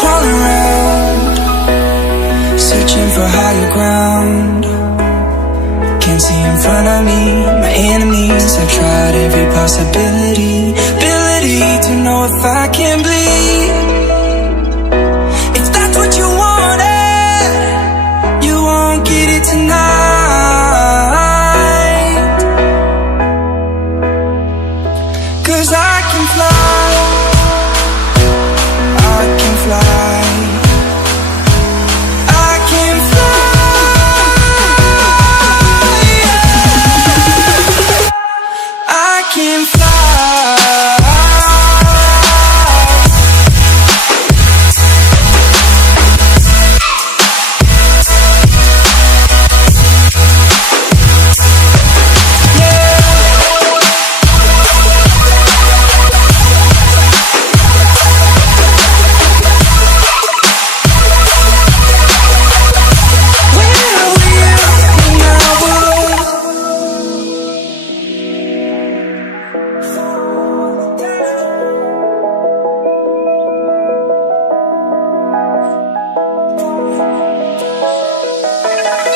Crawling around, searching for higher ground. Can't see in front of me, my enemies. I've tried every possibility, ability to know if I can bleed. If that's what you wanted, you won't get it tonight. 'Cause I can fly, I can fly, I can fly, yeah. I can fly.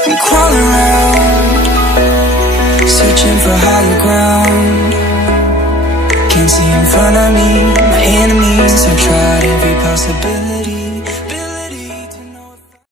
I'm crawling around, searching for higher ground. Can't see in front of me, my enemies. I've tried every possibility.